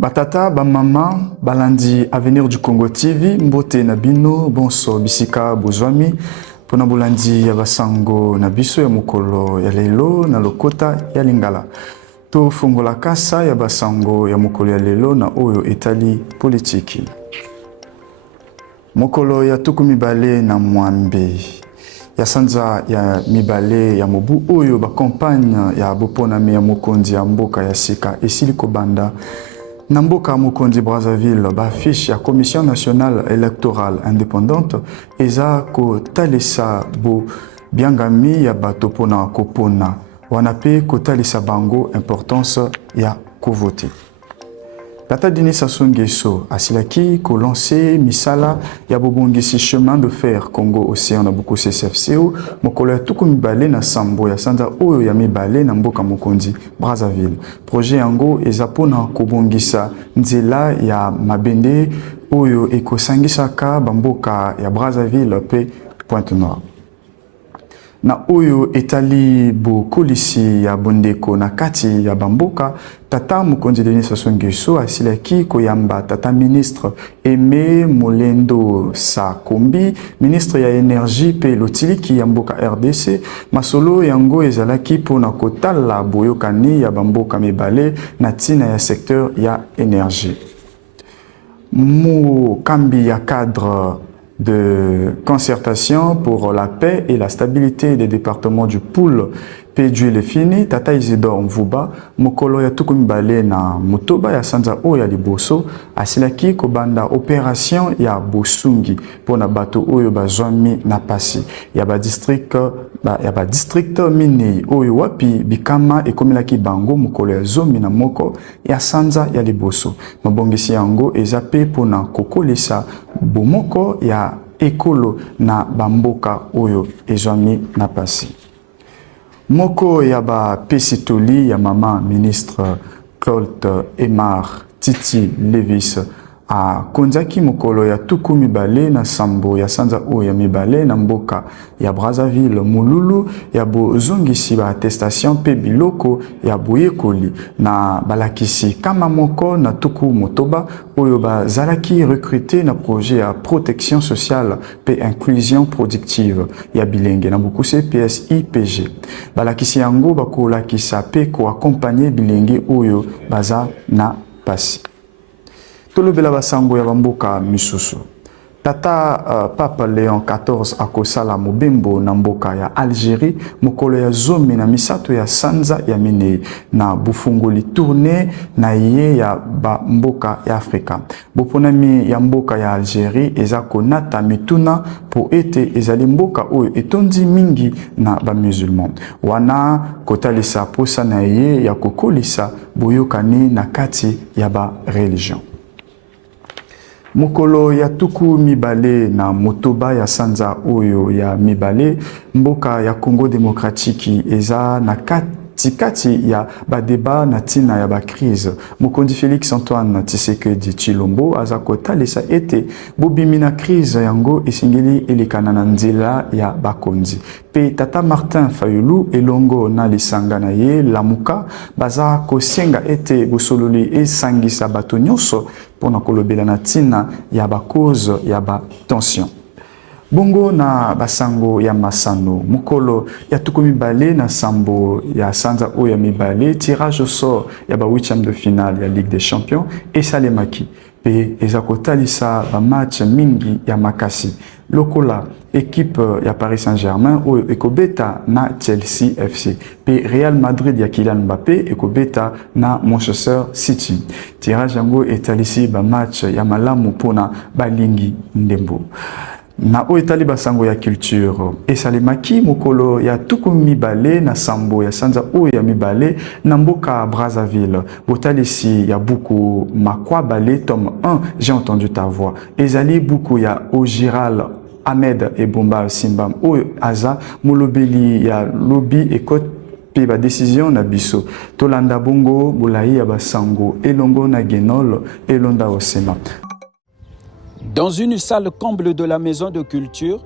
Batata, bamama, balandi Avenir du Congo TV, mbote na bino, bonso bisika bozwami, pona bolandi ya basango na biso ya mokolo ya lelo na lokota ya lingala. To fungola kasa ya basango ya mokolo ya lelo na oyo etali politiki. Mokolo ya tuku mibale na mwambe. Ya sanza ya mibale ya mobu oyo ba campagne ya boponami ya mokonzi ya mboka ya sika esili kobanda. Na mboka mokonzi Brazzaville, ba fiche ya Commission nationale électorale indépendante eza ko talisa bo biangami ya bato pona kopona. Wanape ko talisa bango importance ya kovote. Tata Denis Sassou Nguesso asilaki ko lancer misala ya bobongisi chemin de fer Congo Océan na buku CCFCO mokolo ya tuku mibale na sambo ya sanza oyo ya mibale na mboka mokonzi Brazzaville. Projet yango eza pona kobongisa nzela ya mabende oyo ekosangisaka bamboka ya Brazzaville pe Pointe-Noire. Na oyo etali bokolisi ya bondeko na kati ya bamboka, tata mokonzi Denis Sassou Nguesso asilaki koyamba tata ministre Aimé Molendo Sakombi, ministre ya énergie pe lotiliki ya mboka RDC, masolo yango ezalaki pona kotala boyokani ya bamboka mibale na tina ya secteur ya énergie. Mokambi ya cadre de concertation pour la paix et la stabilité des départements du Poul, Pédu le Fini, Tata Isidore Mvuba, mokolo ya tuku mibale na mutoba ya sanza oyo ya liboso, asilaki kobanda opération ya Bosungi pona bato oyo bazwami na pasi ya ba district mini oyo wapi bikama ekomelaki bango mokolo ya zomi na moko ya sanza ya liboso. Mabongisi yango eza pe pona kokolisa bomoko ya ekolo na bamboka oyo ezwami na pasi. Moko ya ba pesitoli ya mama ministre Claude Emar Titi Levis a konzaki mokolo ya tuku mibale na sambo ya sanza oyo ya mibale na mboka ya Brazzaville mululu ya bozongisi ba attestation pe biloko ya boyekoli na balakisi kama moko na tuku motoba oyo bazalaki recruté na projet ya protection sociale pe inclusion productive ya bilenge na bukuse PSIPG. Balakisi yango bakolakisa pe ko accompagner bilenge oyo baza na pasi. Tolobela basango ya bamboka misusu. Tata Papa Léon XIV akosala mobembo na mboka ya Algérie mokolo ya zomi na misato ya sanza ya minei na bufungoli tournée na ye ya mboka ya Afrika. Boponami ya mboka ya Algérie eza konata mituna po ete ezali mboka oyo etondi mingi na ba musulman. Wana kotalisa posa na ye ya kokolisa boyokani na kati ya ba religion. Mokolo ya tuku mibale na motoba ya sanza oyo ya mibale mboka ya Congo Démocratique eza na kati ya badeba na tina ya ba crise. Mokonzi Félix Antoine Tshisekedi Tshilombo aza kotalisa ete bobimi na crise yango esingeli elekana na nzela ya bakonzi. Pe tata Martin Fayulu elongo na lisanga na ye lamuka baza kosenga ete bosololi esangisa bato nyonso pona kolobela na tina ya ba cause ya ba tension. Bongo na basango ya masano mukolo ya tuku mibale na sambo ya sanza oyo ya mibale tirage au sort ya ba 8e de finale ya Ligue des Champions esalemaki pe eza kotalisa ba match mingi ya makasi lokola équipe ya Paris Saint-Germain oyo ekobeta na Chelsea FC pe Real Madrid ya Kylian Mbappé ekobeta na Manchester City. Tirage yango etalisi ba match ya malamu pona balingi ndembo. Na oyo etali basango ya culture esalemaki mokolo ya tuku mibale na sambo ya sanza oyo ya mibale na mboka Brazzaville. Botalisi ya buku Makwa Balé tome 1 J'ai entendu ta voix. Ezali buku ya Ogiral Ahmed Ebomba Simbam oyo aza molobeli ya lobby ekot pe ba décision na biso. Tolanda bongo bolayi ya basango elongo na Genol elonda osema. Dans une salle comble de la Maison de Culture,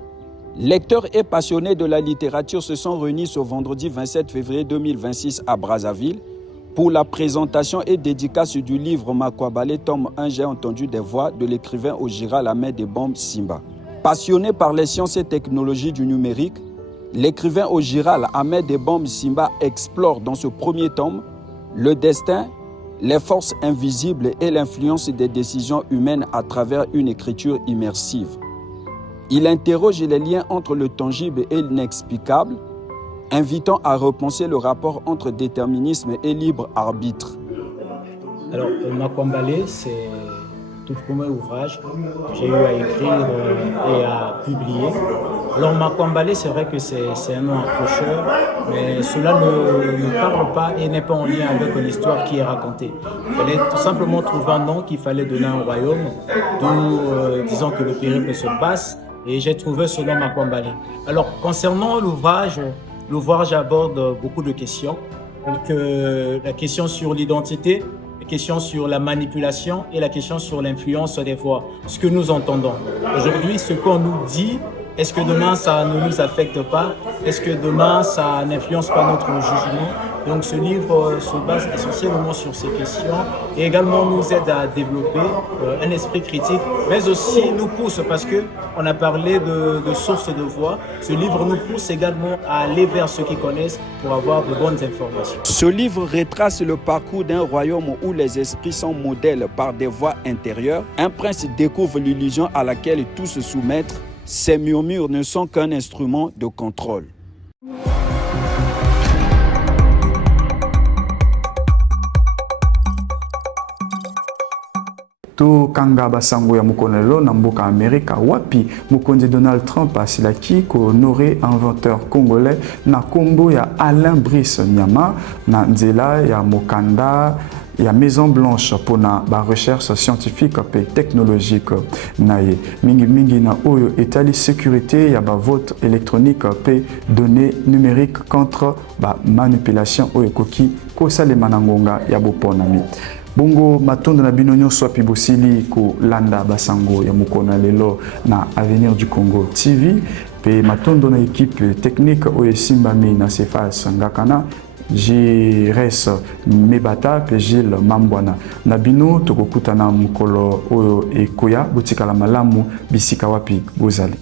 lecteurs et passionnés de la littérature se sont réunis ce vendredi 27 février 2026 à Brazzaville pour la présentation et dédicace du livre Makwabale, tome 1, j'ai entendu des voix de l'écrivain Ojira Lamé-Debombe Simba. Passionné par les sciences et technologies du numérique, l'écrivain Ojira Lamé-Debombe Simba explore dans ce premier tome le destin, les forces invisibles et l'influence des décisions humaines à travers une écriture immersive. Il interroge les liens entre le tangible et l'inexplicable, invitant à repenser le rapport entre déterminisme et libre arbitre. Alors, Makwabale, c'est tout premier ouvrage que j'ai eu à écrire et à publier. Alors, Makwabale, c'est vrai que c'est un nom accrocheur, mais cela ne parle pas et n'est pas en lien avec l'histoire qui est racontée. Il fallait tout simplement trouver un nom qu'il fallait donner à un royaume, d'où, disons que le périple se passe, et j'ai trouvé ce nom Makwabale. Alors, concernant l'ouvrage aborde beaucoup de questions. Donc, la question sur l'identité, la question sur la manipulation et la question sur l'influence des voix. Ce que nous entendons. Aujourd'hui, ce qu'on nous dit, est-ce que demain ça ne nous affecte pas? Est-ce que demain ça n'influence pas notre jugement? Donc ce livre se base essentiellement sur ces questions et également nous aide à développer un esprit critique, mais aussi nous pousse, parce qu'on a parlé de sources de voix, ce livre nous pousse également à aller vers ceux qui connaissent pour avoir de bonnes informations. Ce livre retrace le parcours d'un royaume où les esprits sont modèles par des voix intérieures. Un prince découvre l'illusion à laquelle tout se soumettre. Ces murmures ne sont qu'un instrument de contrôle. To kanga basango ya mukonelo na mboka Amerika wapi mokonzi Donald Trump asilaki ko honoré inventeur congolais na kombo ya Alain Brice Nyama na nzela ya mokanda ya Maison Blanche pour na ba recherche scientifique et technologique na ye mingi na oyo etali sécurité ya ba vote électronique pe données numériques contre ba manipulation oyo koki ko salema na ngonga ya boponami. Bongo matondo na bino nyonso api bosili ko landa basango ya mokona lelo na Avenir du Congo TV pe matondo na équipe technique oyo esimbami na Cephas Ngakana J.R.S. Mebata pe Gilles Mambwana na bino tokokutana mokolo oyo ekoya botikala malamu bisika wapi bozali.